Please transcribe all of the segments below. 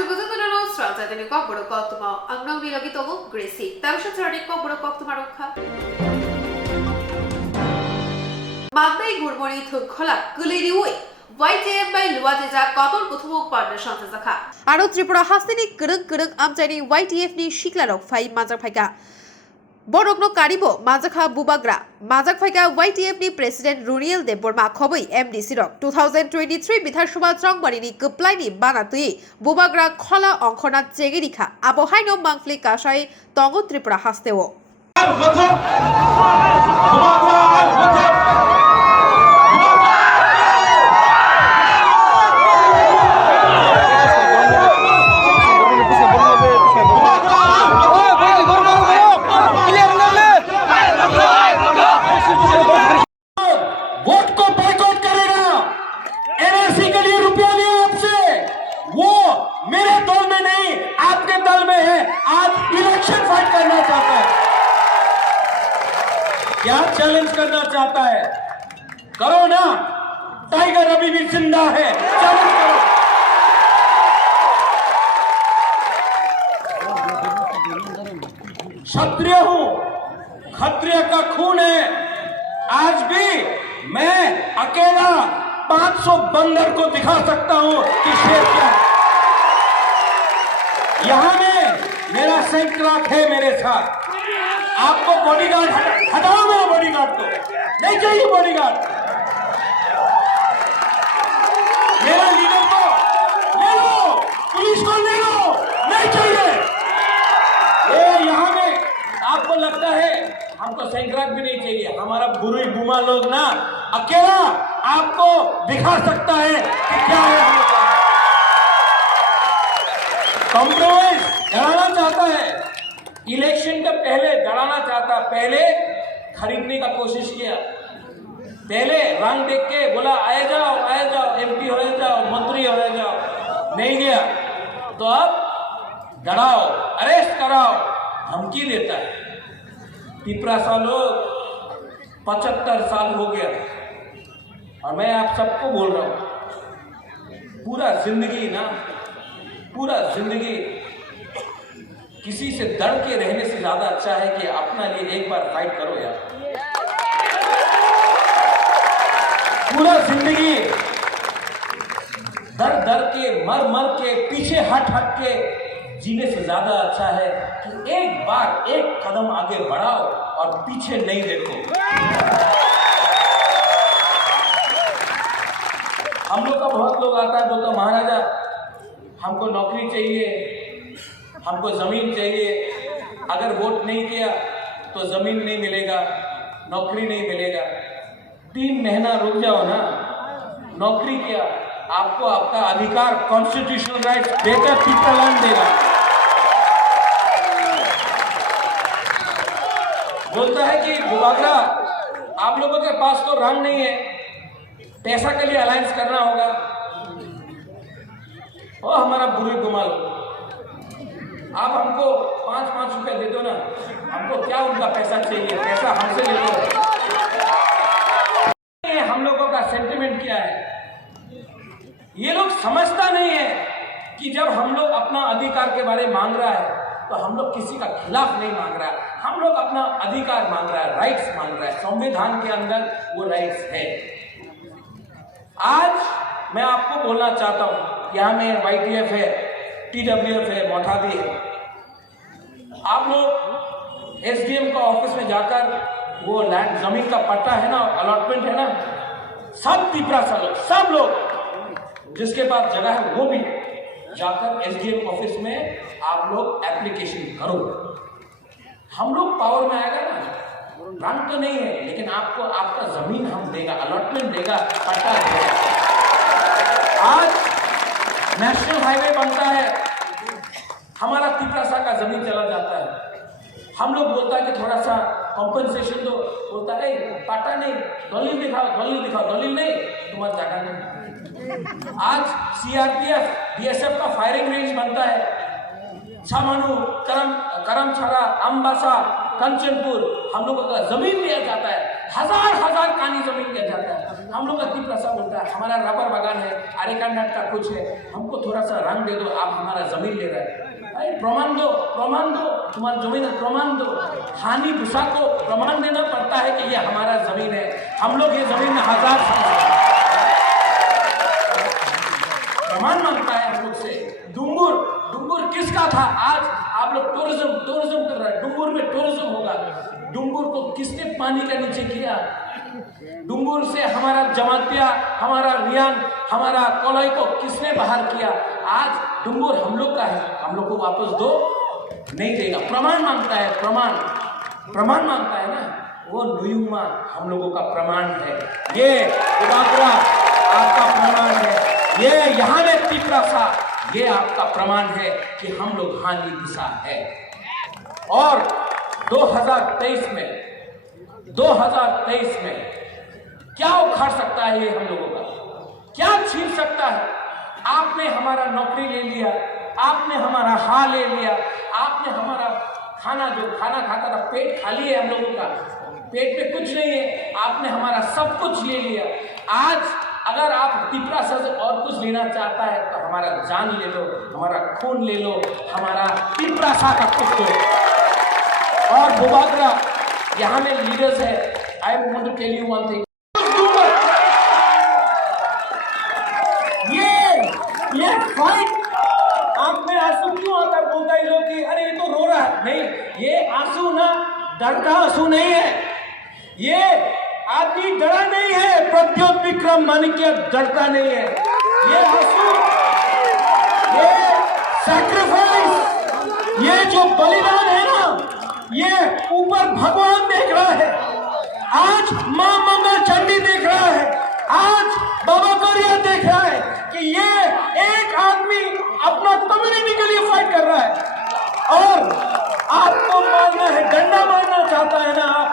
Sugutano strata del cobbro cottuma, angnoni logitogo, gresi, tavsha turning cobbro cottuma rocca. Monday good morning to Kola, Gulidi Way. YTM by Luaja, Kotor Kutu partner Shantazaka. Aro Tripura Hasini, Guruk, Amtani, YTF ni Shiklarok, 5 Mazapaka. বড়গ্ন কারিব মাজাখা বুবাগ্রা মাজাক ফাইকা YTF ni president Runiel Debbarma খবই MDC রক 2023 বিধানসভা চংবারিনি কপ্লাইনি বানাতুই বুবাগ্রা খলা অংখনা চেগেরিখা আবহাইনো মাংফলি কাশাই তঙ্গ ত্রিপুরা হাসতেও मेरे दल में नहीं आपके दल में है। आज इलेक्शन फाइट करना चाहता है। क्या चैलेंज करना चाहता है? करो ना, टाइगर अभी भी जिंदा है, चैलेंज करो। क्षत्रिय हूं, क्षत्रिय का खून है। आज भी मैं अकेला 500 बंदर को दिखा सकता हूं कि शेर क्या है। यहां में मेरा सैंक्राक है मेरे साथ। आपको बॉडीगार्ड हटाओ, मेरा बॉडीगार्ड को नहीं चाहिए। बॉडीगार्ड मेरा लीडर को ले लो, पुलिस को ले लो, नहीं चाहिए। ये यहां में आपको लगता है हमको सैंक्राक भी नहीं चाहिए। हमारा बुरी बुमा लोग ना अकेला आपको दिखा सकता है कि क्या है। कॉम्प्रोमाइज डराना चाहता है, इलेक्शन के पहले डराना चाहता, पहले खरीदने का कोशिश किया, पहले रंग देख के बोला आए जाओ MP हो जाओ, मंत्री हो जाओ, नहीं गया तो अब डराओ, अरेस्ट कराओ, धमकी देता है। पिपरा सालों 75 साल हो गया और मैं आप सबको बोल रहा हूं, पूरा जिंदगी किसी से डर के रहने से ज्यादा अच्छा है कि अपना लिए एक बार फाइट करो यार। पूरा जिंदगी डर के मर के पीछे हट के जीने से ज्यादा अच्छा है कि एक बार एक कदम आगे बढ़ाओ और पीछे नहीं देखो। हम लोग का बहुत लोग आता है, बोलता महाराजा हमको नौकरी चाहिए, हमको जमीन चाहिए, अगर वोट नहीं किया तो जमीन नहीं मिलेगा, नौकरी नहीं मिलेगा। 3 महीना रुक जाओ ना, नौकरी किया, आपको आपका अधिकार कॉन्स्टिट्यूशनल राइट देकर पीपरलैंड देगा। बोलता है कि बुबाग्रा आप लोगों के पास तो रंग नहीं है, पैसा के लिए अलायंस करना होगा। ओ हमारा बुरी गुमा लो, आप हमको 5-5 रुपए दे दो ना, हमको क्या उनका पैसा चाहिए, पैसा हमसे ले लो। हम लोगों का सेंटिमेंट क्या है, ये लोग समझता नहीं है कि जब हम लोग अपना अधिकार के बारे में मांग रहा है तो हम लोग किसी का खिलाफ नहीं मांग रहा है, हम लोग अपना अधिकार मांग रहा है, राइट्स मांग रहा है। संविधान के अंदर वो राइट्स है। आज मैं आपको बोलना चाहता हूं, यहाँ में YTF है, TWF है, मोठादी है। आप लोग SDM का ऑफिस में जाकर वो लैंड जमीन का पट्टा है ना, अलॉटमेंट है ना, सब पिपरा सब लोग जिसके पास जगह है वो भी जाकर SDM ऑफिस में आप लोग एप्लीकेशन करो। हम लोग पावर में आएगा ना, रंग तो नहीं है लेकिन आपको आपका जमीन हम देगा, अलॉटमेंट देगा, पट्टा देगा। आज नेशनल हाईवे बनता है, हमारा पिपरासा का जमीन चला जाता है, हम लोग बोलता है कि थोड़ा सा कॉम्पेंसेशन दो, बोलता है पट्टा नहीं, दलील दिखाओ, दलील नहीं, तुम्हारा जगह नहीं। आज CRPF BSF का फायरिंग रेंज बनता है, छामानू, करमछाड़ा, अम्बासा, कंचनपुर, हम लोगों का जमीन लिया जाता है। हजार हजार कानी जमीन दिया जाता है। हम लोग का त्रिप्रासा बोलता है हमारा रबर बागान है, अरेका नट का कुछ है, हमको थोड़ा सा रंग दे दो, आप हमारा जमीन ले रहे हैं। अरे प्रमाण दो तुम्हारी जमीन है, प्रमाण दो। हानि भूसा को प्रमाण देना पड़ता है कि ये हमारा जमीन है। हम लोग ये जमीन में हजार साल प्रमाण मांगता है हम लोग से। डुंगुर किसका था? आज आप लोग टूरिज्म कर रहे हैं, डुंगुर में टूरिज्म होगा। डुंगुर को किसने पानी के नीचे किया? डुंगुर से हमारा जमातिया, हमारा रियान, हमारा कोलाई को किसने बाहर किया? आज डुंगुर हम लोग का है, हम लोग को वापस दो, नहीं देगा। प्रमाण मांगता है, प्रमाण मांगता है ना, वो नुयुमा हम लोगों का प्रमाण है। ये बुबागरा आपका प्रमाण है, ये यहाँ में त्रिप्रासा ये आपका प्रमाण है कि हम लोग हानि दिशा है। और 2023 में क्या उखाड़ सकता है ये हम लोगों का? क्या छीन सकता है? आपने हमारा नौकरी ले लिया, आपने हमारा हाल ले लिया, आपने हमारा खाना जो खाना खाता था, पेट खाली है हम लोगों का, पेट में कुछ नहीं है, आपने हमारा सब कुछ ले लिया। आज अगर आप त्रिप्रासा से और कुछ लेना चाहता है तो हमारा जान ले लो, हमारा खून ले लो, हमारा त्रिप्रासा का कुछ दो। और बुबागरा यहाँ में लीडर्स है। I want to tell you one thing, ये फाइट आंख में आंसू क्यों आता है? बोलता है लोग कि अरे ये तो रो रहा है। नहीं, ये आंसू ना डर का आंसू नहीं है, ये आदमी डरा नहीं है। प्रद्योत विक्रम माणिक्य डरता नहीं है। ये आंसू, ये सैक्रिफाइस, ये जो बलिदान है ना, ये ऊपर भगवान देख रहा है, आज मां मंगल चंडी देख रहा है, आज बाबा गौरिया देख रहा है कि ये एक आदमी अपना कम्युनिटी के लिए फाइट कर रहा है। और आपको मारना है, डंडा मारना चाहता है ना आप,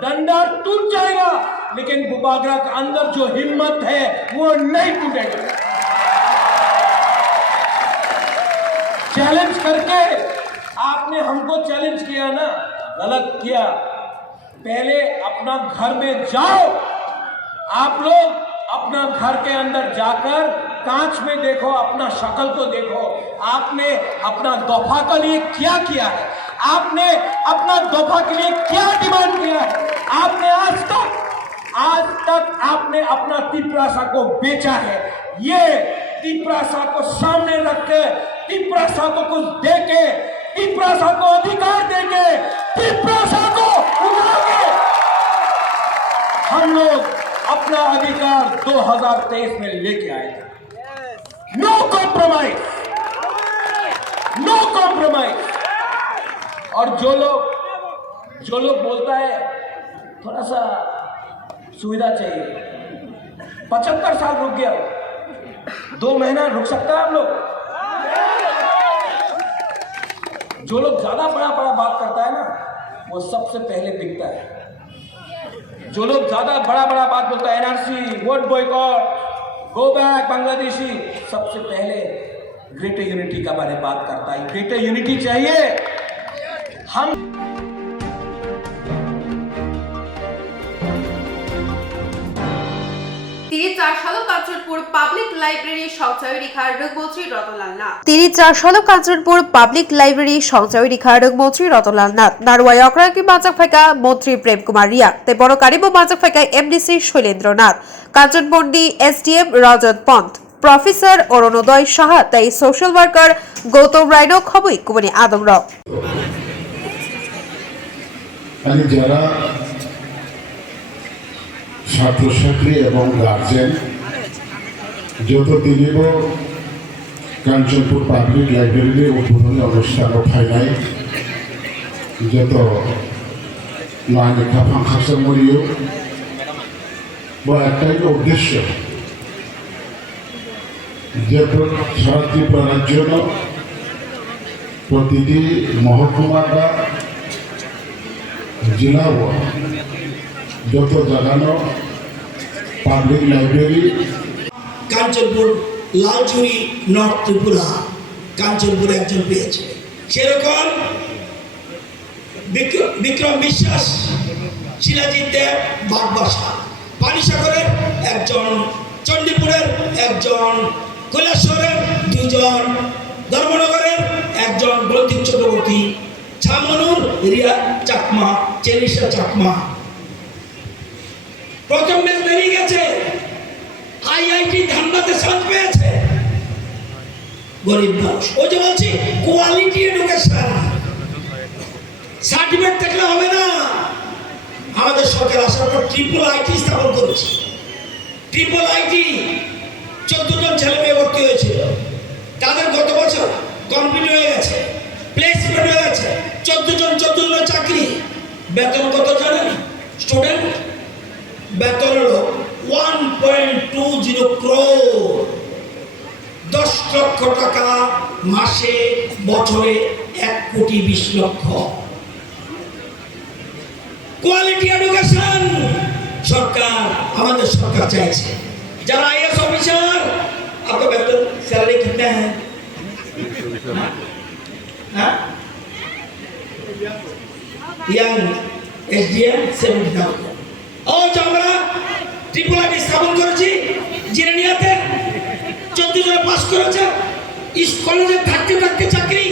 डंडा टूट जाएगा, लेकिन बुबागरा के अंदर जो हिम्मत है वो नहीं टूटेगा। चैलेंज करके आपने हमको चैलेंज किया ना, गलत किया। पहले अपना घर में जाओ, आप लोग अपना घर के अंदर जाकर कांच में देखो, अपना शक्ल को देखो, आपने अपना दफा के लिए क्या किया है, आपने अपना दफा के लिए क्या डिमांड किया है। आपने आज तक आपने अपना त्रिप्रासा को बेचा है। ये त्रिप्रासा को सामने रख के, त्रिप्रासा को कुछ दे के, त्रिप्रासा को अधिकार दे के, त्रिप्रासा को उठा के हम लोग अपना अधिकार 2023 में लेके आए। No compromise. और जो लोग बोलता है थोड़ा सा सुविधा चाहिए, 75 साल रुक गया, 2 महीना रुक सकता है आप लोग? जो लोग ज्यादा बड़ा बात करता है ना, वो सबसे पहले बिकता है। जो लोग ज्यादा बड़ा बात बोलता है, NRC, vote boycott, go back Bangladeshi, सबसे पहले ग्रेटर यूनिटी का बारे में बात करता है। ग्रेटर यूनिटी चाहिए। हम তিনি 4 সাল কাঞ্চনপুর পাবলিক লাইব্রেরি সঞ্চয় রেখার রোগমন্ত্রী রতনলাল নাথ নারওয়াই অকরাকি বাজাক ফাইকা মন্ত্রী প্রেম কুমার রিয়া তে বড় কারিব বাজাক ফাইকা এমডিসি শৈলেন্দ্র নাথ কাঞ্চনপন্ডি এসডিএম রজত পন্থ প্রফেসর অরুণোদয় সাহা তাই সোশ্যাল ওয়ার্কার গৌতম রায়নো খবই কুবনি আদম র যারা ছাত্রছাত্রী এবং গার্জেন যত দিলিব কাঞ্চনপুর পাবলিক লাইব্রেরির উদ্বোধনী অনুষ্ঠান ফাইনাই যত না লেখা ফাংশন মরিও বা একটাই উদ্দেশ্য যে সারা ত্রিপুরা রাজ্য প্রতিটি মহকুমা বা জেলা যত জায়গানো public library Kanchanpur Lalchuri north Tripura Kanchanpur একজন পেয়েছে। সেরকম বিক্রম বিশ্বাস শিলাজিৎ দেব বাগবাসা, পানিসাগরের একজন, চণ্ডীপুরের একজন, কৈলাসহরের দুইজন, ধর্মনগরের একজন বলদীপ চক্রবর্তী, ছামনুর রিয়া চাকমা, চেরিশা চাকমা। প্রথম ব্যাচ বেরিয়ে গেছে, আইআইটি ধানবাদে সাথ পেয়েছে। গরিব মানুষ, ওই যে বলছি কোয়ালিটি এডুকেশন, সার্টিফিকেট থাকলে হবে না। আমাদের সরকার আসার পর ট্রিপল আইটি স্থাপন করেছে। ট্রিপল আইটি 14 জন ছেলে মেয়ে ভর্তি হয়েছিল, তাদের গত বছর কমপ্লিট হয়ে গেছে, প্লেসমেন্ট হয়ে গেছে। 14 জন চাকরি। বেতন কত জানেন স্টুডেন্ট? বেতন হলো 1.20 crore, 10 লক্ষ টাকা মাসে, বছরে 1,20,00,000। কোয়ালিটি এডুকেশন সরকার, আমাদের সরকার চাইছে। যারা आईएएस ऑफिसर, आपका वेतन सैलरी कितना है? Young SDM 70,000। और जो আমরা ট্রিপল আইটি স্থাপন করেছি, জিরানিয়াতে 14 জন পাস করেছে, ইস কলেজে থাকতে থাকতে চাকরি।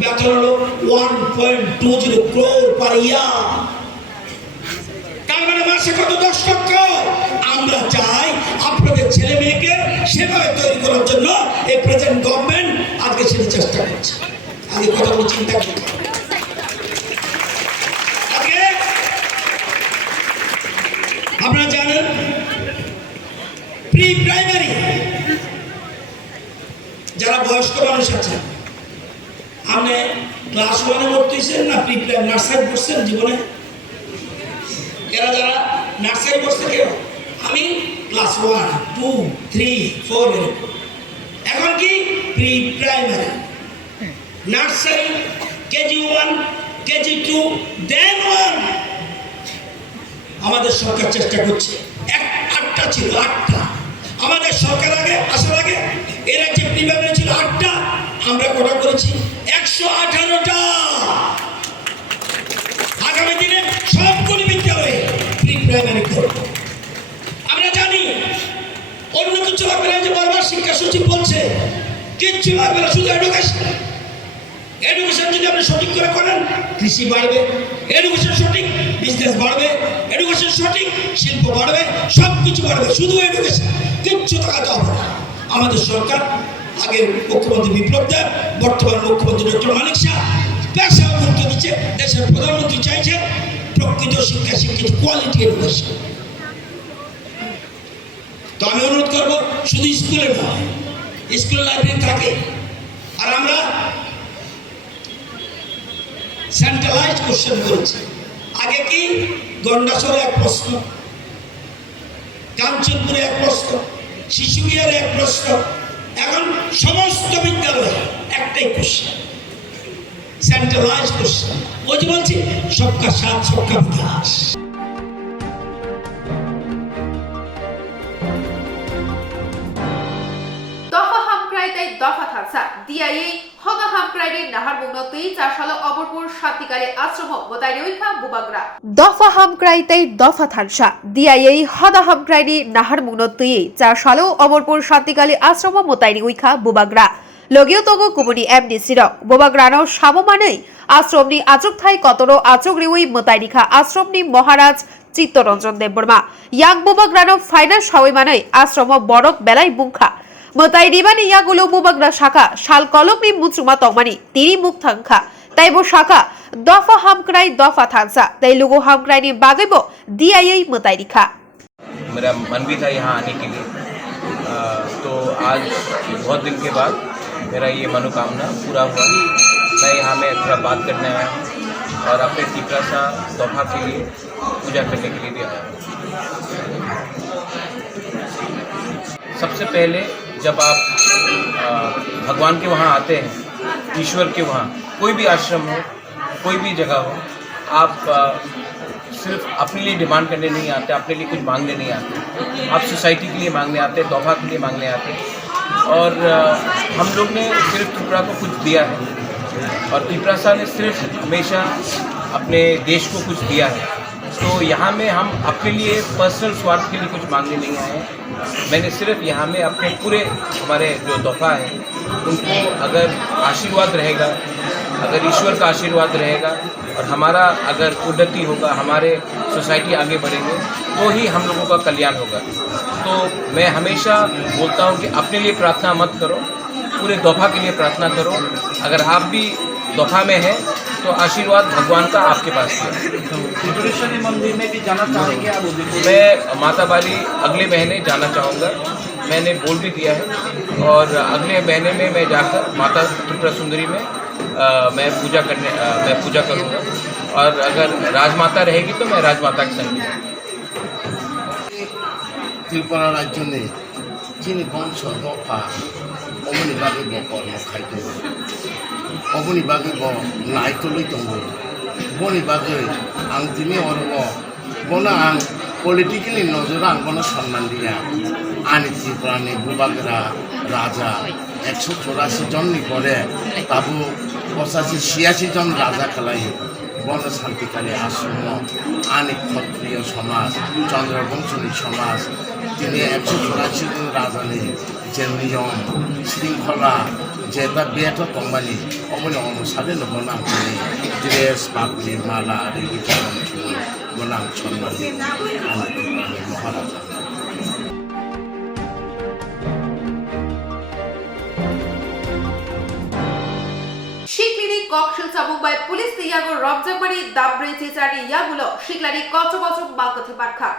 বেতন হলো 1.20 crore পার ইয়ার। তার মানে মাসে কত? 10 লক্ষ। আমরা চাই আপনাদের ছেলে মেয়েকে সেভাবে তৈরি করার জন্য এই প্রেজেন্ট গভর্নমেন্ট আজকে সেটা চেষ্টা করছে। আগে কথাগুলো চিন্তা করতে হবে। আগে আপনারা জানেন প্রি প্রাইমারি যারা বয়স্ক মানুষ আছেন, আপনি ক্লাস 1-এ ভর্তি হয়েছেন না প্রি প্রাইমারি নার্সারি পড়ছেন জীবনে? এরা যারা নার্সারি পড়ছে কেউ? আমি ক্লাস 1, 2, 3, 4 এখন কি pre primary, nursery, KG 1, KG 2, দেন 1। আমাদের সরকার চেষ্টা করছে। 8টা ছিল, 8টা। আমাদের সরকার আগে আসার আগে এর যে প্রি প্রাইমারি ছিল 8টা, আমরা কটা করেছি? 118টা। আগামী দিনে সবগুলি বিদ্যালয়ে প্রি প্রাইমারি করব। আমরা জানি অন্য কিছু লাগবে না, যে বারবার শিক্ষা সচিব বলছে কিচ্ছু লাগবে না, শুধু এডুকেশন। এডুকেশন যদি আপনি সঠিক করে করেন, কৃষি বাড়বে। এডুকেশন সঠিক, বিজনেস বাড়বে। এডুকেশন সঠিক, শিল্প বাড়বে, সব কিছু বাড়বে। শুধু এডুকেশন, কিচ্ছু টাকাতে হবে না। আমাদের সরকার, আগের মুখ্যমন্ত্রী বিপ্লব দেব, বর্তমান মুখ্যমন্ত্রী ডক্টর মানিক শাহ পেশা গুরুত্ব দিচ্ছে। দেশের প্রধানমন্ত্রী চাইছে প্রকৃত শিক্ষা, শিক্ষিত কোয়ালিটি এডুকেশন। তো আমি অনুরোধ করবো, শুধু স্কুলে নয়, স্কুলে লাইব্রেরি থাকে। আর আমরা সেন্ট্রালাইজড কোশ্চেন করেছি। আগে কি গন্ডাসরে 1 প্রশ্ন, কাঞ্চনপুরে 1 প্রশ্ন, শিশুবিহারে 1 প্রশ্ন। এখন সমস্ত বিদ্যালয়ে একটাই কোশ্চেন, সেন্ট্রালাইজড কোশ্চেন। ওই যে বলছি সবকা সাথ সবকা বিকাশ। দফা হামক্রাইতাই দফা থাকসা দিয়াই হদা হামক্রাইরে নাহার বুগনতেই চারশালো অমরপুর শান্তিকালে আশ্রম বোতাই রইখা বুবাগ্রা দফা হামক্রাইতাই দফা থাকসা দিয়াই হদা হামক্রাইরে নাহার বুগনতেই চারশালো অমরপুর শান্তিকালে আশ্রম বোতাই রইখা বুবাগ্রা লগিও তগো কুমনি এমডিসি রক বুবাগ্রানো সামমানেই আশ্রমনি আচুক থাই কতরো আচুক রিউই বোতাই রিখা আশ্রমনি মহারাজ চিত্তরঞ্জন দেববর্মা ইয়াং বুবাগ্রানো ফাইনাল সবাই মানে আশ্রম বরক বেলাই বুংখা মতাই রিবানি ইয়াগুলো বুবাগ্রা শাখা শাল কলকনি মুচুমা তগমানি তিরি মুখ থাংখা তাইবো শাখা দফা হামক্রাই দফা থাংসা তাই লুগো হামক্রাইনি বাগৈবো দিয়াই মতাই রিখা। मेरा मन भी था यहाँ आने के लिए, तो आज बहुत दिन के बाद मेरा ये मनोकामना पूरा हुआ। मैं यहाँ में थोड़ा बात करने आया हूँ और अपने तीसरा तोहफा के लिए पूजा करने के लिए भी आया हूँ। सबसे पहले जब आप भगवान के वहाँ आते हैं, ईश्वर के वहाँ, कोई भी आश्रम हो, कोई भी जगह हो, आप सिर्फ अपने लिए डिमांड करने नहीं आते, अपने लिए कुछ मांगने नहीं आते, आप सोसाइटी के लिए मांगने आते हैं, तोहफा के लिए मांगने आते हैं। और हम लोग ने सिर्फ त्रिपुरा को कुछ दिया है और त्रिपुरा साहब ने सिर्फ हमेशा अपने देश को कुछ दिया है। तो यहाँ में हम अपने लिए पर्सनल स्वार्थ के लिए कुछ मांगने नहीं आए हैं। मैंने सिर्फ यहाँ में अपने पूरे हमारे जो तोहफा है उनको अगर आशीर्वाद रहेगा, अगर ईश्वर का आशीर्वाद रहेगा और हमारा अगर उन्नति होगा, हमारे सोसाइटी आगे बढ़ेंगे तो ही हम लोगों का कल्याण होगा। तो मैं हमेशा बोलता हूँ कि अपने लिए प्रार्थना मत करो, पूरे तोहफा के लिए प्रार्थना करो। अगर आप भी तोहफा में हैं तो आशीर्वाद भगवान का आपके पास है। त्रिपुरेश्वरी मंदिर में भी जाना चाहेंगे आप? मैं माता बाली अगले महीने जाना चाहूँगा, मैंने बोल भी दिया है। और अगले महीने में मैं जाकर माता त्रिपुरा सुंदरी में मैं पूजा करूँगा। और अगर राजमाता रहेगी तो मैं राजमाता के संग ত্রিপুরা রাজ্য নেই যিনি বংশ দফা অমনি বাগে কর্ম খাইতে অমনি বাগে নাইতলই দङ বনি বাগে आं दिनै अरब बना आं पलिटिकली नजर आं बना सम्मान दिया आनि त्रिपुरानि भूभागरा राजा 184 जननि परे ताबु 85-86 जन राजा खालायो बन शांतिकाली आश्रम आनि क्षत्रिय समाज चंद्रवंशी समाज তিনি 184 জন রাজানি যে নিয়ম শৃঙ্খলা যেটা বেত তংমানি অমনি অনুসারে নবনাম তিনি ড্রেস পাগড়ি মালা রেডি করেন বনাম সম্মানী মহারাজা। শিকলিনি ককশিল চাবুকবাই police ইয়াগো রবজাবাড়ি দাবরে চেচারি ইয়াগুলো শিকলানি কচকচক বাগথে পারখা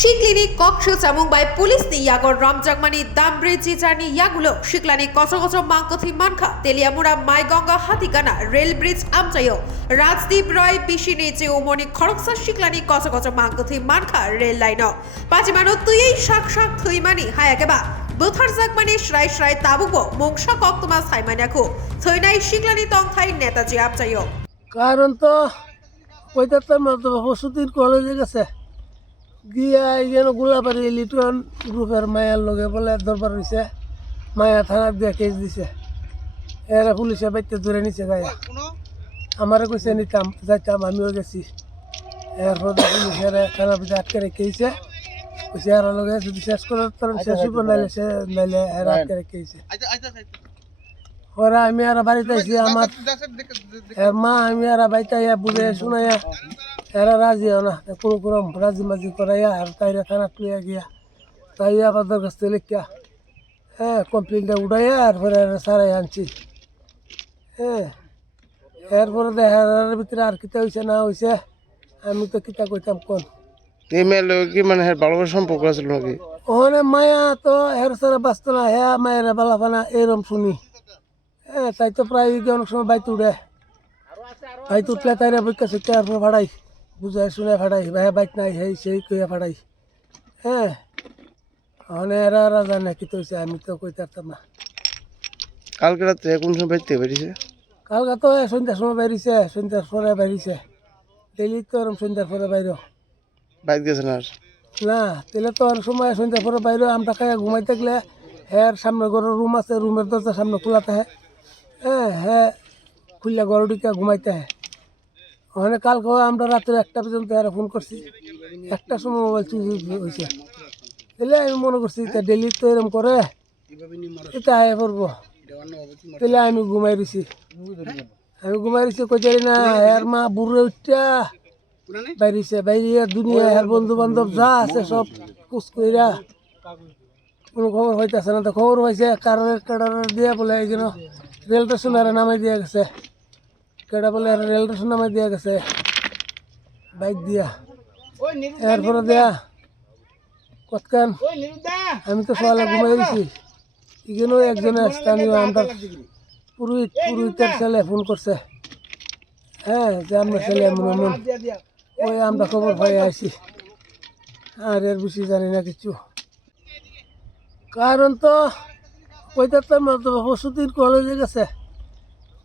শিকলিনি ককশিল চাবুকবাই police ইয়াগো রমজাগমানি দাবরে চেচারি ইয়াগুলো শিকলানি কচকচক বাগথি মানখা Teliamura Maiganga হাতিকানা rail bridge আমচায়ো Rajdeep রয় পিশিনি যে ওমনি খড়কসা শিকলানি কচকচক বাগথি মানখা রেল লাইন পাজিমানো তুইই শাক শাক থইমানি হায়াকেবা बुथारजागमानि श्राय श्राय ताबुगो मोंगशा कक्तमा साइमानाखौ थैनाय शिक्लानि तंथाय नेताजी आपचायो कारण तो কইতাম না তো বসতির কলেজে গেছে গিয়া যেন গোলাবাড়ি লিটন গ্রুপের মায়ের লগে বলে দরবার হয়েছে মায়া থানার দিয়ে কেস দিছে এরা পুলিশে বাইতে ধরে নিছে গায়ে আমারে কইছে নিতাম যাইতাম আমিও গেছি এরপর পুলিশের থানা ভিতরে আটকে রেখেছে কইছে এরা লগে যদি শেষ করার তরণ শেষ হইব নাইলে এরা আটকে রেখেছে ওরা আমি আর বাড়িতে আইছি আমার মা আমি আর বাড়িতে আইয়া বুঝে শুনাইয়া এরা রাজি হয় না কোনো রকম রাজি মাজি করাইয়া আর তাইরা থানা তুলিয়া গিয়া তাই আবার দরখাস্ত লিখিয়া কমপ্লেনটা উঠাইয়া এরপরে সারাই আনছি এরপরে দেখার ভিতরে আর কিতা হয়েছে না হয়েছে আমি তো কিতা কইতাম কোন এই মেয়ের লগে কি মানে ভালোবাসার সম্পর্ক আছিল নাকি? ওখানে মায়া তো এর সারা বাঁচত না হ্যাঁ মায়ের বালাফানা এরম শুনি তাই তো প্রায় অনেক সময় বাইতে উঠে বাইতে উঠলে তাই বইকা সুইকা ভাড়াই বুঝাই শুনে ভাড়াই ভাই বাইক নাই সেই কইয়া ভাড়াই ওখানে এরা রাজা নাকি তো আমি তো কই পারতাম না। কালকে রাত্রে কোন সময় বাইতে বেরিয়েছে? কালকে তো সন্ধ্যার সময় বেরিয়েছে, সন্ধ্যার পরে বেরিয়েছে ডেলি তো এরম সন্ধ্যার পরে বাইরে বাইক গেছে না না তেলে তো অনেক সময় সন্ধ্যার পরে বাইরে আমরা খাইয়া ঘুমাই থাকলে হ্যাঁ সামনে ঘরের রুম আছে রুমের দরজা সামনে খোলাতে হ্যাঁ খুললে ঘর ঢুকে ঘুমাইতে হয় ওখানে কালকে আমরা রাত্রে 1টা পর্যন্ত ফোন করছি 1টার সময় মোবাইল চুরি হয়েছে তাহলে আমি মনে করছি ডেলি তো এরকম করে এটা আয় পড়বো তাহলে আমি ঘুমাই রয়েছি কই জানি না এর মা বুড়ে উঠটা বাইরেছে বাইরে দুনিয়া এর বন্ধু বান্ধব যা আছে সব কুচ কইরা কোনো খবর হইতেছে না তো খবর হয়েছে কারণের দিয়া বলে এই জন্য রেল স্টেশন আর নামাই দিয়া গেছে কেডা বলে রেল স্টেশন নামাই দিয়া গেছে বাইক দিয়া এরপরে দেয়া কতক্ষণ আমি তো সকালে ঘুমাই দিছি এখানেও একজনের স্থানীয় আমরা পুরোহিতের ছেলে ফোন করছে যে আমরা ছেলে এমন ওই আমরা খবর পাই আইছি আর এর বেশি জানি না কিছু কারণ তো কইতাম না তো বসতির কলেজে গেছে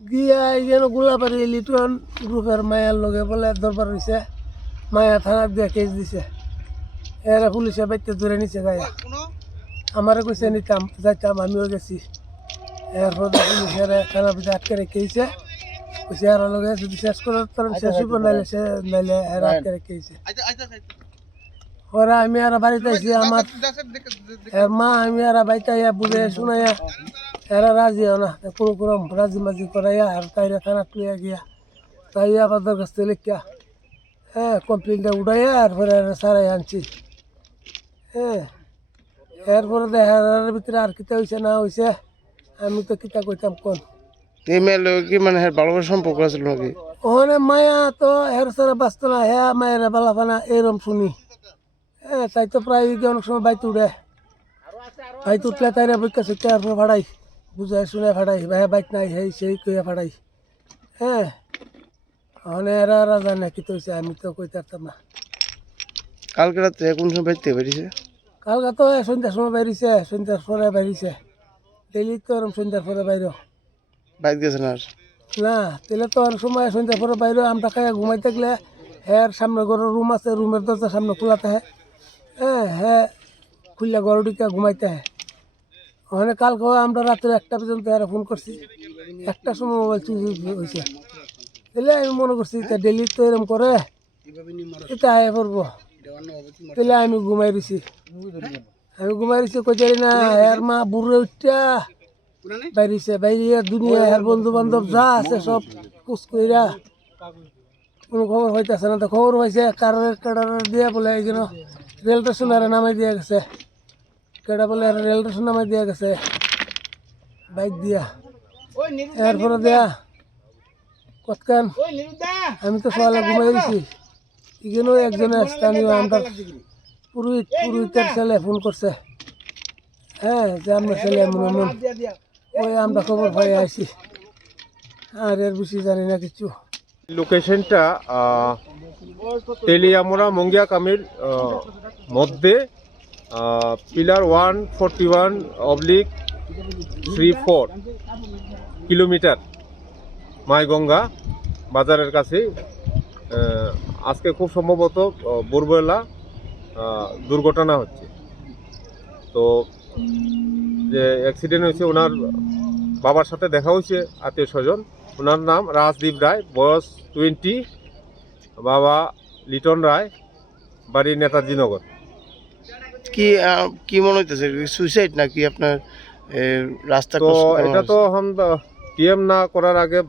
গিয়া যেন গোলাবাড়ি লিটন গ্রুপের মায়ের লগে বলে দরবার হয়েছে মায়া থানার দিয়ে কেস দিছে এরা পুলিশে বাইতে ধরে নিছে গায়ে আমারে কইছে নিতাম যাইতাম আমিও গেছি এরপর পুলিশের থানার ভিতরে আটকে রেখেছে বলছে আর লগে যদি শেষ করার তখন শেষ হইব নাইলে এর আটকে রেখেছে ওরা আমি আর বাড়িতে আইছি আমার এর মা আমি আর বাড়িতে আইয়া বুঝে শুনাইয়া এরা রাজি হয় না কোনো রকম রাজি মাজি করাইয়া আর তাইরা থানা তুলিয়া গিয়া তাই আবার দরখাস্ত লিখিয়া কমপ্লেনটা উঠাইয়া আর পরে সারাই আনছি এরপরে দেখার ভিতরে আর কিতা হয়েছে না হয়েছে আমি তো কিতা কইতাম কোন এই মেয়ের লগে কি মানে ভালোবাসার সম্পর্ক আছিল নাকি? ওখানে মায়া তো এর সারা বাঁচত না হ্যাঁ মায়ের বালাফানা এরম শুনি তাই তো প্রায় অনেক সময় বাইতে উঠে বাইতে উঠলে তাই বৈকা সত্যি আর ভাড়াই বুঝাই শুনে ভাড়াই ভাই বাইক নাই সেই কইয়া ভাড়াই ওখানে এরা জানে কি তো হয়েছে আমি তো কইতে পারতাম না। কালকে রাত্রে কোন সময় বাইতে বেরিয়েছে? কালকে তো সন্ধ্যার সময় বেরিয়েছে সন্ধ্যার পরে বেরিয়েছে ডেলি তো এরম সন্ধ্যার পরে বাইরে বাইক গেছে না আর? না তেলে তো অনেক সময় সন্ধ্যার পরে বাইরে আমরা খাইয়া ঘুমাই থাকলে হ্যাঁ সামনে ঘরের রুম আছে রুমের দরজা সামনে খোলাতে হ্যাঁ খুললে ঘর ঢুকে ঘুমাইতে হয় ওখানে কালকে আমরা রাত্রে 1টা পর্যন্ত এরা ফোন করছি 1টার সময় মোবাইল চুরি হয়েছে তাহলে আমি মনে করছি ডেলি তো এরকম করে এটা আয় পড়বো তাহলে আমি ঘুমাই রয়েছি কই জানি না এর মা বুড়ে উঠা বাইরেছে বাইরে দুনিয়া এর বন্ধু বান্ধব যা আছে সব কুচ কইরা কোনো খবর হইতেছে না তো খবর হয়েছে কারার দিয়ে বলে এই জন্য রেল স্টেশন আর নামাই দিয়ে গেছে কেডা বলে রেল স্টেশন নামাই দিয়ে গেছে বাইক দিয়া এরপরে দেয়া কতক্ষণ আমি তো সকালে ঘুমাই দিছি এখানেও একজনের স্থানীয় আমরা পুরোহিতের ছেলে ফোন করছে যে আমরা ছেলে এমন ওই আমরা খবর পাই আইছি আর এর বেশি জানি না কিছু। লোকেশনটা তেলিয়ামোড়া মঙ্গিয়া কামির মধ্যে পিলার 141/34 কিলোমিটার মাইগঙ্গা বাজারের কাছে আজকে খুব সম্ভবত ভোরবেলা দুর্ঘটনা হচ্ছে। তো যে অ্যাক্সিডেন্ট হয়েছে ওনার বাবার সাথে দেখা হয়েছে আত্মীয় স্বজন ওনার নাম রাজদীপ রায় বয়স 20 বাবা লিটন রায় বাড়ি নেতাজি নগর। কি মনে হইতেছে সুইসাইড নাকি আপনার রাস্তা? তো এটা তো পিএম না করার আগে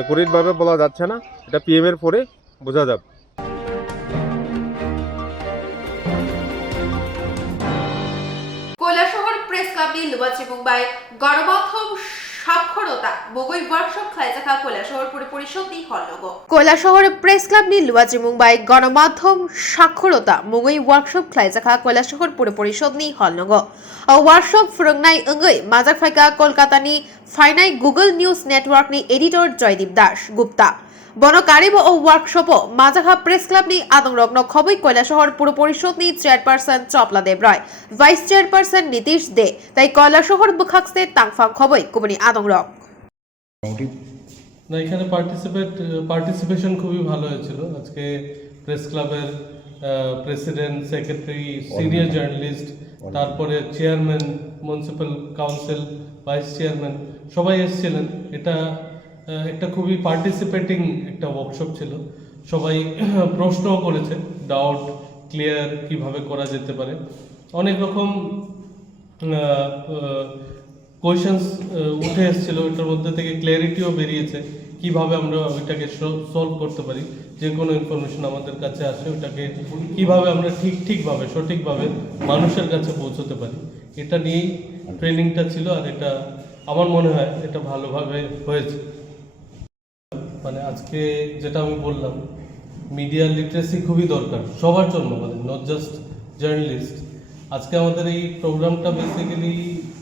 একুরেটভাবে বলা যাচ্ছে না, এটা পিএম এর পরে বোঝা যাবে। কৈলাসহর প্রেস ক্লাবনি লুবাচি মুম্বাই গণমাধ্যম সাক্ষরতা বগৈ ওয়ার্কশপ খাইজাখা কৈলাসহর পরিষদনি হলনগ কৈলাসহর প্রেস ক্লাবনি লুবাচি মুম্বাই গণমাধ্যম সাক্ষরতা বগৈ ওয়ার্কশপ খাইজাখা কৈলাসহর পরিষদনি হলনগ ওয়ার্কশপ ফ্রংনাই অঙ্গৈ মাজাক ফাইকা কলকাতানি ফাইনাই গুগল নিউজ নেটওয়ার্কনি এডিটর জয়দীপ দাস গুপ্তা বনকারিব ও ওয়ার্কশপ মাজাখা প্রেস ক্লাবনি আদংরগ্ন খবই কৈলাসহর পরিষদনি chairperson Chapala Deb Roy vice chairperson Nitish De তাই কৈলাসহর বুখাকসে তাংফাং খবই কুবনি আদংরগ না এখানে পার্টিসিপেশন খুবই ভালো হয়েছিল। আজকে প্রেস ক্লাবের প্রেসিডেন্ট সেক্রেটারি সিনিয়র জার্নালিস্ট তারপরে chairman municipal council vice chairman সবাই এসেছিলেন। এটা একটা খুবই পার্টিসিপেটিং একটা ওয়ার্কশপ ছিল। সবাই প্রশ্নও করেছে, ডাউট ক্লিয়ার কিভাবে করা যেতে পারে, অনেক রকম কোয়েশ্চেন্স উঠে এসেছিলো। এটার মধ্যে থেকে ক্লিয়ারিটিও বেরিয়েছে কিভাবে আমরা ওইটাকে সলভ করতে পারি। যে কোনো ইনফরমেশন আমাদের কাছে আসে ওটাকে কিভাবে আমরা ঠিকভাবে সঠিকভাবে মানুষের কাছে পৌঁছতে পারি, এটা নিয়েই ট্রেনিংটা ছিল। আর এটা আমার মনে হয় এটা ভালোভাবে হয়েছে। মানে আজকে যেটা আমি বললাম, মিডিয়া লিটারেসি খুবই দরকার সবার জন্য, মানে নট জাস্ট জার্নালিস্ট। আজকে আমাদের এই প্রোগ্রামটা basically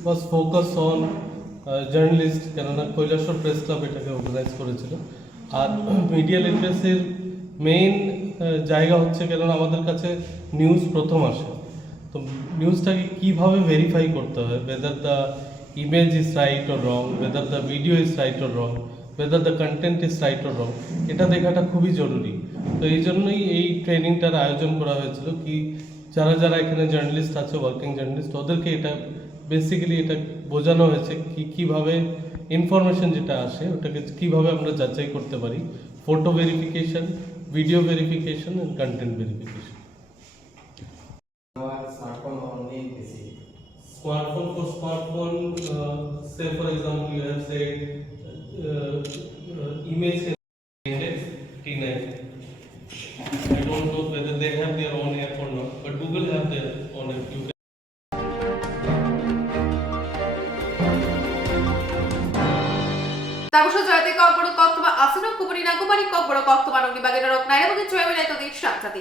was focus on journalist, কেননা কৈলাসহর প্রেস ক্লাব এটাকে অর্গানাইজ করেছিল। আর মিডিয়া লিটারেসির মেইন জায়গা হচ্ছে, কেননা আমাদের কাছে নিউজ প্রথম আসে, তো নিউজটাকে কীভাবে ভেরিফাই করতে হয়, whether the image is right or wrong, whether the video is right or wrong, whether the content is right or wrong, এটা দেখাটা খুবই জরুরি। তো এই জন্যই এই ট্রেনিংটার আয়োজন করা হয়েছিল, কি যারা এখানে জার্নালিস্ট আছে, ওয়ার্কিং জার্নালিস্ট, ওদেরকে এটা বেসিক্যালি এটা বোঝানো হয়েছে কি কীভাবে ইনফরমেশন যেটা আসে ওটাকে কিভাবে আমরা যাচাই করতে পারি, photo verification, video verification and content verification. Smartphone, for smartphone, say for example you have said image index T9. I don't know whether they have their own app or not, but Google have their own app. You can তারপর জয়তে কবড় কক্তবা আসন কুমারী নাকুমারী কবড় কক্তবা নগরী বাগের rock নাইরাবগে চয়বে নাইতো দিন শান্তি